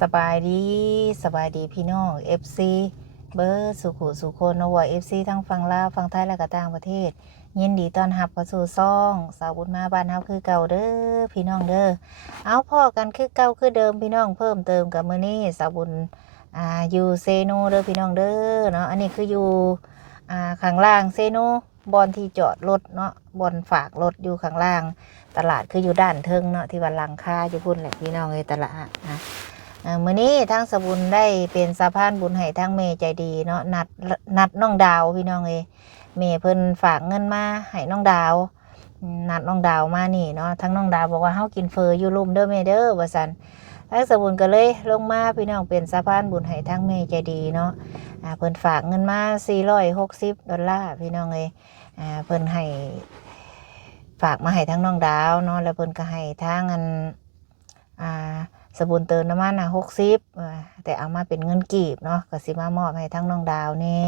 สบายดีพี่น้อง FC เบอร์สุขุสุคนเอาไว้ FC ทั้งฝั่งลาวฝั่งไทยและก็ต่างประเทศยินดีต้อนรับเข้าสู่ซ่องสาวบุญมาบ้านเฮาคือเก่าเด้อพี่น้องเด้อเอาพ่อกันคือเก่าคือเดิมพี่น้องเพิ่มเติมกับมื้อนี้สาวบุญอยู่เซโนเด้อพี่น้องเด้อเนาะอันนี้คืออยู่ข้างล่างเซโนบอนที่จอดรถเนาะบอนฝากรถอยู่ข้างล่างตลาดคืออยู่ด้านเทิงเนาะที่ว่าหลังคาอยู่พุ่นแหละพี่น้องเอ้ยตลาดนะมื้อนี้ทั้งสบุญได้เป็นสะพานบุญให้ทั้งเมใจดีเนาะนัดน้องดาวพี่น้องเอ้ยเมเพิ่นฝากเงินมาให้น้องดาวนัดน้องดาวมานี่เนาะทั้งน้องดาวบอกว่าเฮากินเฟออยู่ลุ่มเด้อแม่เด้อว่าซั่นทั้งสบุญก็เลยลงมาพี่น้องเป็นสะพานบุญให้ทั้งเมใจดีเนาะเพิ่นฝากเงินมา$460พี่น้องเอ้ยเพิ่นให้ฝากมาให้ทั้งน้องดาวเนาะแล้วเพิ่นก็ให้ทั้งสบุญเติมน้ำมัน60แต่เอามาเป็นเงินกีบเนาะก็สิมามอบให้ทั้งน้องดาวนี่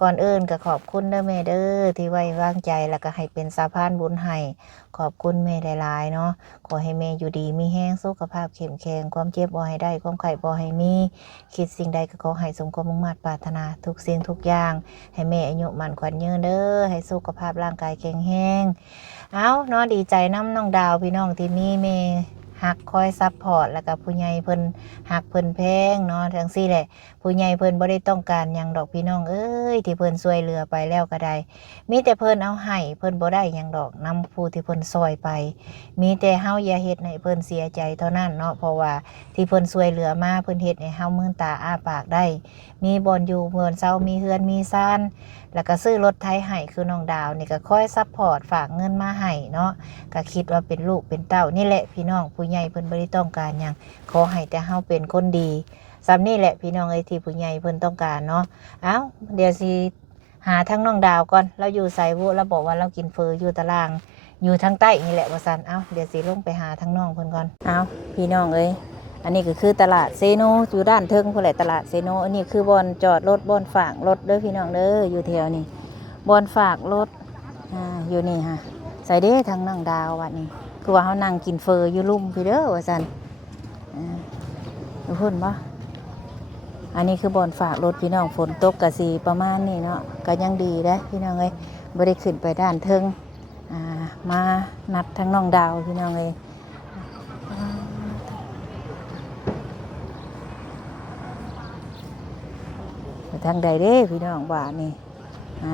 ก่อนอื่นก็ขอบคุณเด้อแม่เด้อที่ไว้วางใจแล้วก็ให้เป็นสะพานบุญให้ขอบคุณแม่หลายๆเนาะขอให้แม่อยู่ดีมีแห้งสุขภาพเข้มแข็งความเจ็บบ่ให้ได้ความไข้บ่ให้มีคิดสิ่งใดก็ขอให้สมความมุ่งมั่นปรารถนาทุกสิ่งทุกอย่างให้แม่อายุมั่นขวัญยืนเด้อให้สุขภาพร่างกายแข็งแรงเอาเนาะดีใจน้ำน้องดาวพี่น้องที่มีแม่หักคอยซัพพอร์ตแล้วก็ผู้ใหญ่เพิ่นหักเพิ่นแพงเนาะทั้งซี่แหละผู้ใหญ่เพิ่นบ่ได้ต้องการหยังดอกพี่น้องเอ้ยที่เพิ่นช่วยเหลือไปแล้วก็ได้มีแต่เพิ่นเอาให้เพิ่นบ่ได้หยังดอกนำผู้ที่เพิ่นช่วยไปมีแต่เฮาอย่าเฮ็ดให้เพิ่นเสียใจเท่านั้นเนาะเพราะว่าที่เพิ่นช่วยเหลือมาเพิ่นเฮ็ดให้เฮามื่นตาอ้าปากได้มีบ่อนอยู่เพิ่นเซามีเฮือนมีซ่านแล้วก็ซื้อรถไถให้คือน้องดาวนี่ก็คอยซัพพอร์ตฝากเงินมาให้เนาะก็คิดว่าเป็นลูกเป็นเต้านี่แหละพี่น้องผู้ใหญ่เพิ่นบ่ได้ต้องการหยังขอให้แต่เฮาเป็นคนดีซ้ำนี่แหละพี่น้องเอ้ยที่ผู้ใหญ่เพิ่นต้องการเนาะเอ้าเดี๋ยวสิหาทั้งน้องดาวก่อนเราอยู่ไสวุเราบอกว่าเรากินเฟออยู่ตารางอยู่ทางใต้นี่แหละว่าซั่นเอ้าเดี๋ยวสิลงไปหาทั้งน้องเพิ่นก่อนเอ้าพี่น้องเอ้ยอันนี้ก็คือตลาดเซโนอยู่ด้านเทิงพุ่นแหละตลาดเซโนอันนี้คือบ่อนจอดรถบ่อนฝากรถเด้อพี่น้องเด้ออยู่แถวนี้บ่อนฝากรถอยู่นี่ฮะใส่เด้ทางน้องดาววัดนี้คือว่าเฮานั่งกินเฟออยู่ลุ่มพี่เด้อว่าซั่นดูเพิ่นบ่อันนี้คือบ่อนฝากรถพี่น้องฝนตกก็สิประมาณนี้เนาะก็ยังดีเด้พี่น้องเอ้ยบ่ได้ขึ้นไปด้านเทิงมานัดทางน้องดาวพี่น้องเอ้ยทางใดเด้พี่น้องบ้านนี่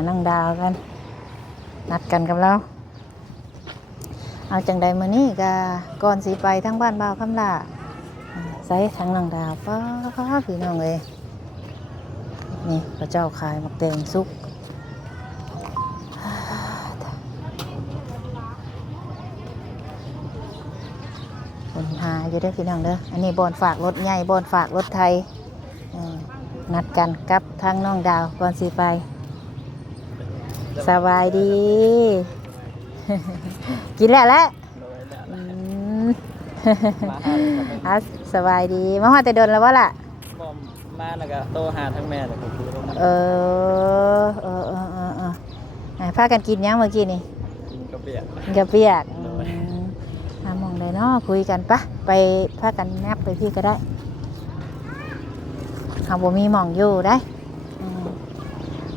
น้องดาวกันนัดกันกับเราเอาจังใดมื้อนี้ก็ก่อนสิไปทั้งบ้านบ่าวคำล่าใส่ทั้งน้องดาวป้าพี่น้องเอ้ยนี่พระเจ้าขายหมกแดงสุกคนหาอยู่ได้พี่น้องเด้ออันนี้บอนฝากรถใหญ่บอนฝากรถไทยนัดกันกับทางน้องดาวก่อนสิไปสบายดี กินแล้วแหละสบายดีมาฮอดแต่โดนแล้ววะล่ะมาแล้วก็โตหาทั้งแม่แต่ก็คือลงมาพากันกินยังเมื่อกี้นี่กินกระเปียกมองเลยเนาะคุยกันปะไปพากันนับไปพี่ก็ได้หาบ่มีหม่องอยู่ได้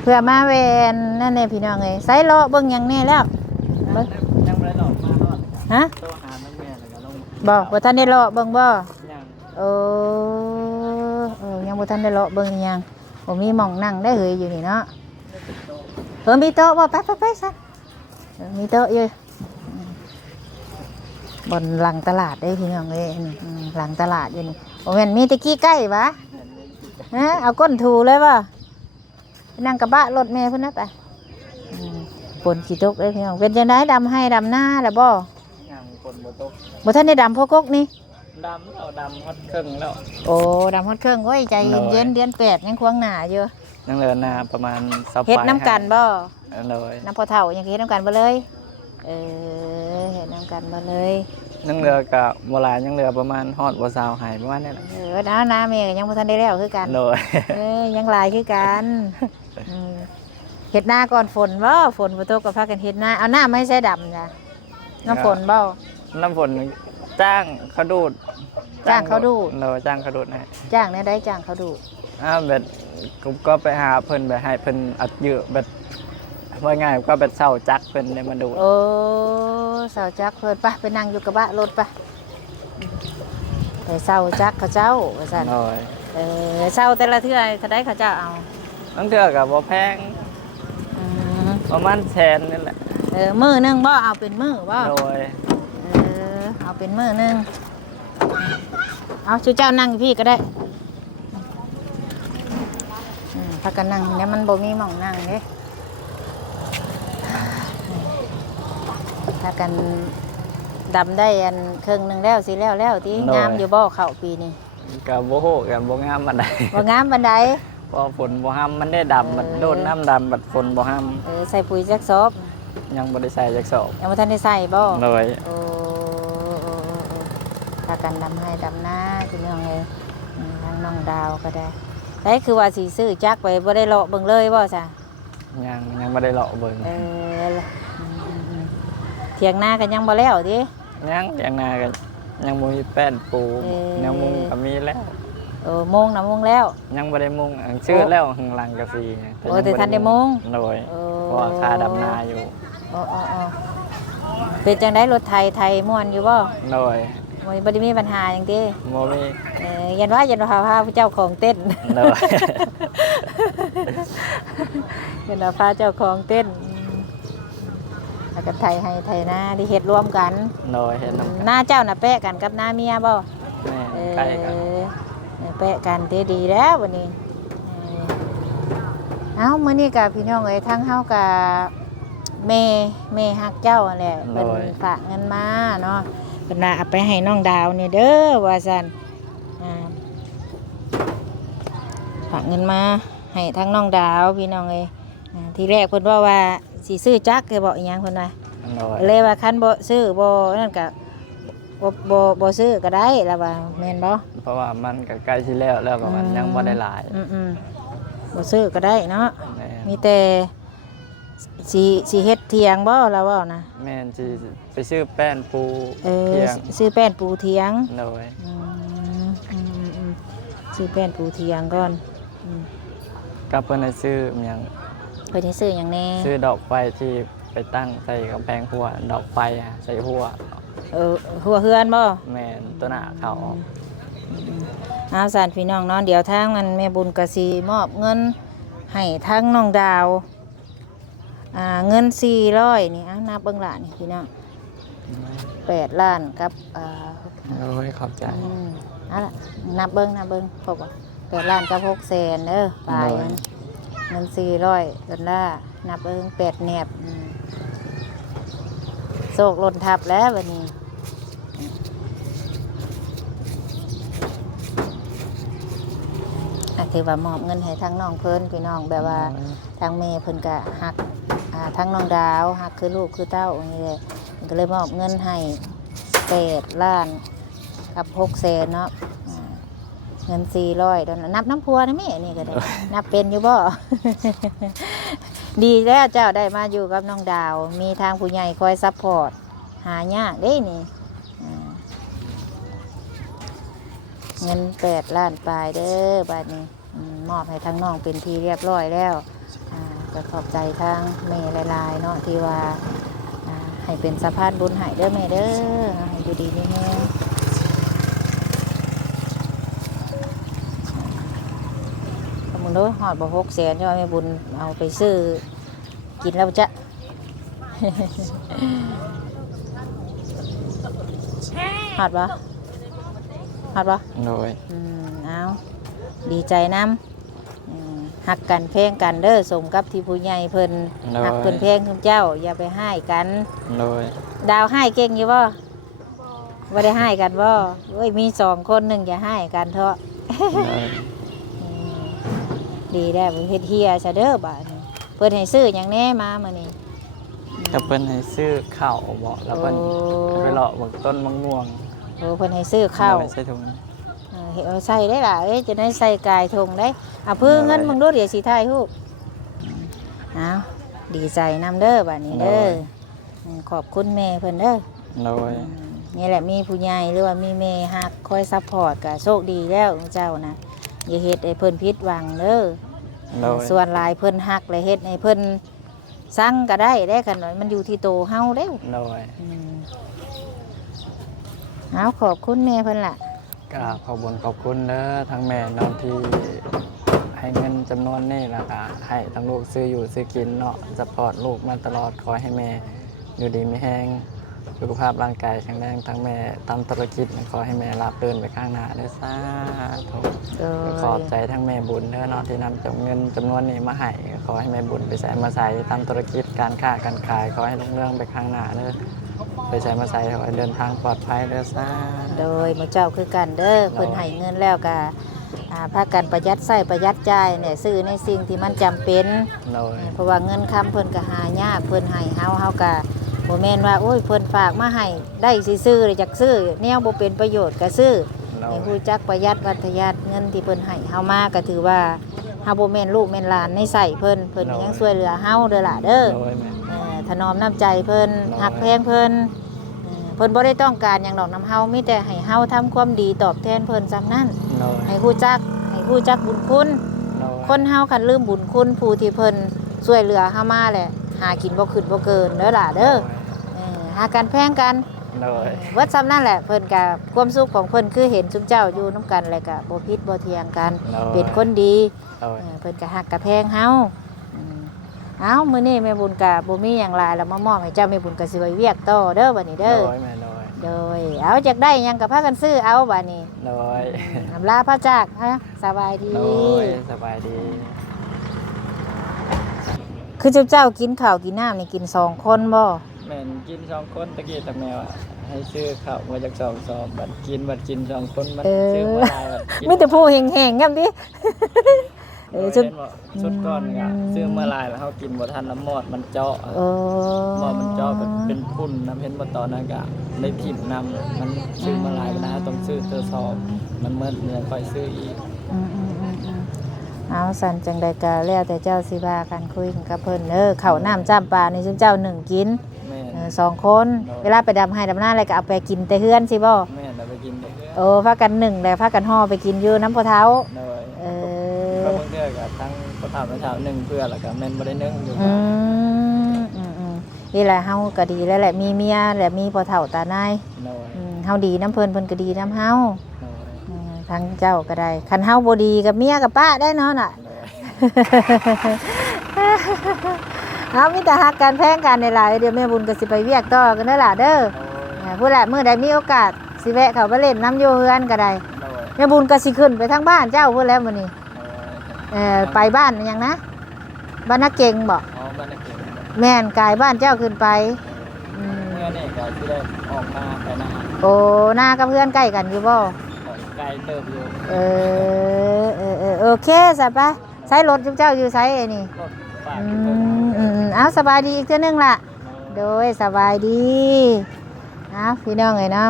เพื่อมาเวนนั่นเองพี่น้องเอ้ยไซโลเบิ่งยังแน่แล้วยังไม่ได้หลอกมาหรอกฮะโตหาทั้งแม่แล้วก็ลงบอกว่าท่านได้เลาะเบิ่งบ่ยังยังบ่ทันได้เลาะเบิ่งยังบ่มีหม่องนั่งได้เฮยอยู่นี่เนาะมีโต๊ะบ่ไปซะมีโต๊ะอยู่บนหลังตลาดได้พี่น้องเอ้ยนี่หลังตลาดอยู่นี่บ่แม่นมีตะกี้ใกล้ปะฮะเอาก้นถูเลยบ่นั่งกระบะรถแม่เพิ่นนะไปฝนขี้ตกเด้พี่น้องเป็นจังได๋ดำให้ดำหน้าแล้วบ่ยังฝนบ่ตกบ่ทันได้ดำพอกกนี่ดำแล้วดำฮอดครึ่งแล้วโอ้ดำฮอดครึ่งโอ้ยใจเย็นๆเดือน8ยังควงหน้าอยู่ยังเหลือหน้าประมาณ20เฮ็ดน้ำกันบ่เลยน้ำพอเฒ่ายังเฮ็ดน้ำกันบ่เลยเฮ็ดน้ำกันบ่เลยยังเหลือกับโบราณยังเหลือประมาณฮอดบ่ซาวหายประมาณนี้แหละน้าแม่ก็ยังบ่ทันได้แล้วคือกันเลยยังหลายคือกันเฮ็ดหน้าก่อนฝนบ่ฝนบ่ตกก็พากันเฮ็ดหน้าเอาหน้าไม่ใช่ดำจ้ะน้ำฝนบ่น้ำฝนจ้างเขาดูด จ้างเขาดูด โดยจ้างเขาดูดให้ จ้างเนี่ยได้จ้างเขาดูด แบบก็ไปหาเพิ่นแบบให้เพิ่นอัดเยอะแบบว่าง่ายก็แบบเศร้าจักเพิ่นได้มาดูด โอ้สาวจักเพิ่นไปนั่งอยู่กระบะรถไปไปเศร้าจักเขาเจ้าว่าซั่น โดย เศร้าแต่ละเทื่อเขาได้เขาเจ้าเอา บางเทื่อก็บ่แพง อืม ประมาณแสนนี่แหละ มื้อหนึงบ่เอาเป็นมื้อบ่ โดย เอาเป็นมื้อหนึงเอาชูเจ้านั่งอยู่พี่ก็ได้ถ้ากันนั่งเนี่ยมันบ่มีหม่องนั่งเด้ถ้ากันดำได้อันครึ่งหนึงแล้วสิแล้วที่งามอยู่บ่เข้าปีนี้ ก็บ่ฮู้กันบ่งามปานใด บ่งามปานใด เพราะฝนบ่ห้ามมันได้ดำมันโดนน้ำดำบัดฝนบ่ห้าม ใส่ปุ๋ยจักซอบ ยังบ่ได้ใส่จักสอบ ยังบ่ทันได้ใส่บ่ โดย โอ้ถ้ากันดำให้ดำหน้าพี่น้องเอ้ยทางน้องดาวก็ได้ได้คือว่าสิซื้อจักไปบ่ได้เลาะเบิ่งเลยบ่ซะ ยังบ่ได้เลาะเบิ่ง เถียงนากันยังบ่แล้วติ ยังนากันยังบ่มีแป้นปูยังมุงก็มีแล้ว โมงน่ะโมงแล้ว ยังบ่ได้มุงชื่อแล้วข้างหลังกะซี แต่ทันได้มุง โดยเพราะว่าค่าดำนาอยู่ เป็นจังได๋รถไทยม่วนอยู่บ่ โดย บ่ได้มีปัญหาหยังติ บ่มี ยันว่าพาเจ้าของเต้น โดย ยันว่าพาเจ้าของเต้นแล้วก็ไทยให้ไทยนาที่เฮ็ดร่วมกัน โดยเห็นนำ หน้าเจ้าน่ะแปะกันกับหน้าเมียบ่ แม่ใกล้กัน แปะกันดีแล้ววันนี้มื้อนี้กับพี่น้องเอ้ยทั้งเฮากับแม่ฮักเจ้าแหละเพิ่นฝากเงินมาเนาะเพิ่นว่าเอาไปให้น้องดาวนี่เด้อว่าซั่นฝากเงินมาให้ทั้งน้องดาวพี่น้องเอ้ยทีแรกเพิ่นว่าสิซื้อจักคือบ่อีหยังเพิ่นว่า โดย เลยว่าคันบ่ซื้อบ่นั่นก็บ่ซื้อก็ได้แล้วว่าแม่นบ่ เพราะว่ามันก็ใกล้สิแล้วก็มันยังบ่ได้หลาย บ่ซื้อก็ได้เนาะ แม่ มีแต่สิเฮ็ดเถียงบ่แล้วเว้านะ แม่นสิไปซื้อแป้นปู เ เที่ยง ซื้อแป้นปูเถียง โดย ซื้อแป้นปูเถียงก่อนกับเพิ่นให้ซื้อหยัง เพิ่นสิซื้อหยังแน่ ซื้อดอกไฟที่ไปตั้งใส่กำแพงหัวดอกไฟใส่หัว หัวเฮือนบ่ แม่นตัวหน้าเขา เอาสารพี่น้องเนาะเดี๋ยวทางมันแม่บุญก็สิมอบเงินให้ทางน้องดาวเงิน400นี่นับเบิ่งล่ะนี่พี่น้อง8ล้านกับโอ้ยขอบใจ เอาล่ะนับเบิ่งพบว่า8ล้านกับ6แสนเด้อปลายมันเงิน400 ดอลลาร์นับเบิ่ง8แหนบโศกหล่นทับแล้วบัดนี้ถือว่ามอบเงินให้ทั้งน้องเพิ่นพี่น้องแบบว่าทางแม่เพิ่นก็ฮักทั้งน้องดาวฮักคือลูกคือเต้าอย่างนี้เลยก็เลยมอบเงินให้8ล้านกับ6แสนเนาะเงิน400ดอลลาร์นับน้ำพัวนะแม่นี่ก็ได้ นับเป็นอยู่บ่ ดีแล้วเจ้าได้มาอยู่กับน้องดาวมีทางผู้ใหญ่คอยซัพพอร์ตหายากได้นี่เงิน8ล้านปลายเด้อบัดนี้มอบให้ทั้งน้องเป็นที่เรียบร้อยแล้วก็ขอบใจทางแม่หลายๆเนาะที่ว่าให้เป็นสะพานบุญให้เด้อแม่เด้อให้อยู่ดีมีแรงขอบคุณด้วยหอดบ่6แสนย่อยแม่บุญเอาไปซื้อกินแล้วจะ หอดบ่ โดย เอาดีใจน้ำหักกันเพลงกันเด้อสมกับที่ผู้ใหญ่เพิ่นหักเพิ่นเพลงคุณเจ้าอย่าไปให้กัน โดย ดาวให้เก่งอยู่บ่บ่ได้ให้กันบ่เอ้ยมี2คนหนึ่งอย่าให้กันเถอะ ดีแล้วเฮ็ดเฮียซะเด้อบาดนี้เพิ่นให้ซื้อหยังแน่มามื้อนี้ ก็เพิ่นให้ซื้อข้าวบ่แล้วเพิ่นไปเลาะเบิ่งต้นมะม่วง เพิ่นให้ซื้อข้าว ใส่ถุง ใส่ได้ล่ะจะได้ใส่กายทงได้เพิ่งเงินมึงดูเดี๋ยวสิถ่ายรูปเอาดีใจนำเด้อบัดนี้เด้อขอบคุณแม่เพิ่นเด้อ โดย นี่แหละมีผู้ใหญ่หรือว่ามีแม่ฮักคอยซัพพอร์ตก็โชคดีแล้วเจ้านะอย่าเฮ็ดให้เพิ่นผิดหวังเด้อ โดย ส่วนหลายเพิ่นฮักและเฮ็ดให้เพิ่นสั่งก็ได้คันว่ามันอยู่ที่โตเฮาเด้ โดย เอาขอบคุณแม่เพิ่นล่ะ ก็ขอบคุญขอบคุณเด้อทั้งแม่น้องที่ให้เงินจำนวนนี้แล้วก็ให้ทั้งลูกซื้ออยู่ซื้อกินเนาะสปอร์ตลูกมาตลอดขอให้แม่อยู่ดีมีแห้งสุขภาพร่างกายแข็งแรงทั้งแม่ทำธุรกิจขอให้แม่รับเดินไปข้างหน้าเด้อสาธุ ขอบใจทั้งแม่บุญเด้อเนาะที่นำเงินจำนวนนี้มาให้ขอให้แม่บุญไปใส่มาใส่ทำธุรกิจการค้าการขายขอให้รุ่งเรืองไปข้างหน้าเด้อไปใส่มาใส่ขอให้เดินทางปลอดภัยเด้อซ่า โดยหมู่เจ้าคือกันเด้อเพิ่นให้เงินแล้วก็พากันประหยัดใช้ประหยัดจ่ายเนี่ยซื้อในสิ่งที่มันจำเป็น โดย เพราะว่าเงินคำเพิ่นก็หายากเพิ่นให้เฮาก็บ่แม่นว่าโอ้ยเพิ่นฝากมาให้ได้สิซื้อเลยจักซื้อแนวบ่เป็นประโยชน์ก็ซื้อ โด ให้ ย รู้จักประหยัดวัธยัติเงินที่เพิ่นให้เฮามาก็ถือว่าเฮาบ่แม่นลูกแม่นหลานในใส่เพิ่นก็ยังช่วยเหลือเฮาเด้อล่ะเด้อ โดยแม่ ถนอมน้ำใจเพิ่นหักแพงเพิ่นเพิ่นบ่ได้ต้องการหยังดอกน้ำเฮามีแต่ให้เฮาทำความดีตอบแทนเพิ่นซ้ำนั้น โดย ให้รู้จักบุญคุณ โดย คนเฮาคันลืมบุญคุณผู้ที่เพิ่นช่วยเหลือเฮามาแหละหากินบ่ขึ้นบ่เกินเด้อล่ะเด้อหากันแพงกัน โดย เบิดซ้ำนั่นแหละเพิ่นก็ความสุขของเพิ่นคือเห็นซุมเจ้าอยู่นํกันแล้วก็บ่ผิดบ่เถียงกัน โดย เป็นคนดี โดย เพิ่นก็ฮักกะแพงเฮาเอามื้อนี้แม่บุญก็บ่มีหยังหลายแล้วมามอบให้เจ้าแม่บุญก็สิไว้เวียกต่อเด้อบัดนี้ โด เด้อย แม่โดย โดยเอาจักได้หยังก็พากันซื้อเอาบัดนี้ โดย อำลาพระจักฮะสบายดี โดยสบายดี คือเจ้ากินข้าวกินน้ำนี่กิน2คนบ่ แม่นกิน2คนตะกี้ตะแมวให้ซื้อข้าวมาจาก2ซองบัดกิน2คนมันซื้อบ่ได้บัดกิน มีแต่ผู้แห้งๆงั้นติชุด เห็นบ่ชุดก้อนก็ซื้อมาหลายแล้วเฮากินบ่ทันน้ำมอดมันเจาะ เออ หมอมันเจาะแบบเป็นพุ่นน้ำเห็นบ่ตอนนั้นก็ได้ทิ่มน้ำมันซื้อมาหลายแล้วนะต้องซื้อเตอร์ซอบมันเมื่อเนี่ยค่อยซื้ออีก เอาสั่นจังใดก็แล้วแต่เจ้าสิว่ากันคุยกันกับเพิ่นเด้อข้าวน้ำจ้ำปลานี่ซุมเจ้า1กิน แม่น 2คน เวลาไปดำให้ดำหน้าอะไรก็เอาไปกินแต่เฮือนสิบ่ แม่นเอาไปกินได้เด้อ โอ้พากันหนึ่งแล้วพากันห่อไปกินอยู่น้ำพอเท้า โดย เอ ก็ อ เพิ่งเทื่อก็ทั้งข้าวเช้า1เพื่อแล้วก็แม่นบ่ได้นึ่งอยู่ อืมนี่แหละเฮาก็ดีแล้วแหละมีเมียแหละมีพอเฒ่าตานาย โดย เฮาดีน้ำเพิ่นเพิ่นก็ดีน้ำเฮา โดย ทั้งเจ้าก็ได้คันเฮาบ่ดีกับเมียกับป้าได้เนาะน่ะ โดย เอามีแต่ฮักกันแพงกันนี่ล่ะเดี๋ยวแม่บุญก็สิไปเวียกต่อกันเด้อล่ะเด้อผู้ใดมื้อใดมีโอกาสสิแวะเข้าไปเล่นน้ำอยู่เฮือนก็ได้ โดย แม่บุญก็สิขึ้นไปทางบ้านเจ้าพุ่นแล้วมื้อนี้ไปบ้านหยังนะบ้านนักเก่งบ่ อ๋อบ้านนักเรียน แม่นกายบ้านเจ้าขึ้นไปอืม เมื่อนี่ก็สิได้ออกมาไปนะ โอ้หน้ากับเพื่อนใกล้กันอยู่บ่ ไกลเติบอยู่ โอเคสะปะใช้รถเจ้าอยู่ใช้ไอ้นี่ รถฝากอยู่เพิ่น เอาสบายดีอีกเทื่อนึงล่ะโดยสบายดีเอาพี่น้องเอ้ยเนาะ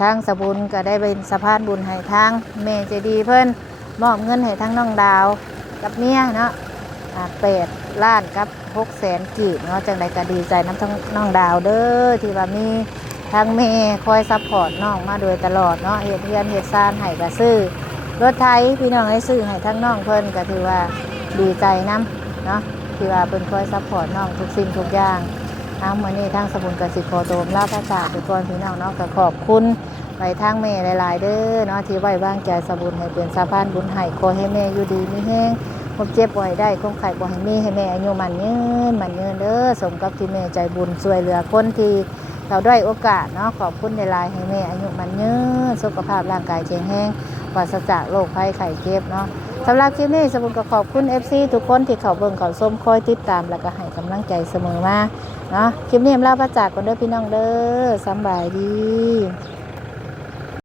ทางสะบุญก็ได้เป็นสะพานบุญให้ทางแม่ใจดีเพิ่นมอบเงินให้ทั้งน้องดาวกับเมียเนาะ8 ล้านกับ600,000กีบเนาะจังใดก็ดีใจน้ำทั้งน้องดาวเด้อที่ว่ามีทางแม่คอยซัพพอร์ตน้องมาโดยตลอดเนาะเฮ็ดเรือนเฮ็ดซ่านให้ก็ซื้อรถไถพี่น้องให้ซื้อให้ทั้งน้องเพิ่นก็ถือว่าดีใจนํเนาะที่ว่าเพิ่นคอยซัพพอร์ตน้องทุกสิ่งทุกอย่างมื้อนี้ทางสมุนกสิกรโตมลาภาษาไปก่อนพี่น้องเนาะก็ขอบคุณไปทางแม่หลายๆเด้อเนาะที่ไว้วางใจสมุนให้เป็นสะพานบุญให้ขอให้แม่อยู่ดีมีแฮงความเจ็บบ่ให้ได้ความไข้บ่ให้มีให้แม่อายุมั่นยืนเด้อสมกับที่แม่ใจบุญช่วยเหลือคนที่เราได้โอกาสเนาะขอบคุณหลายๆให้แม่อายุมั่นยืนสุขภาพร่างกายแข็งแรงปราศจากโรคภัยไข้เจ็บเนาะสำหรับคลิปนี้สมุนก็ขอบคุณ FC ทุกคนที่เข้าเบิ่งเข้าชมคอยติดตามแล้วก็ให้กำลังใจเสมอมาเนาะคลิปนี้ลาพระจากกันเด้อพี่น้องเด้อสำบายดี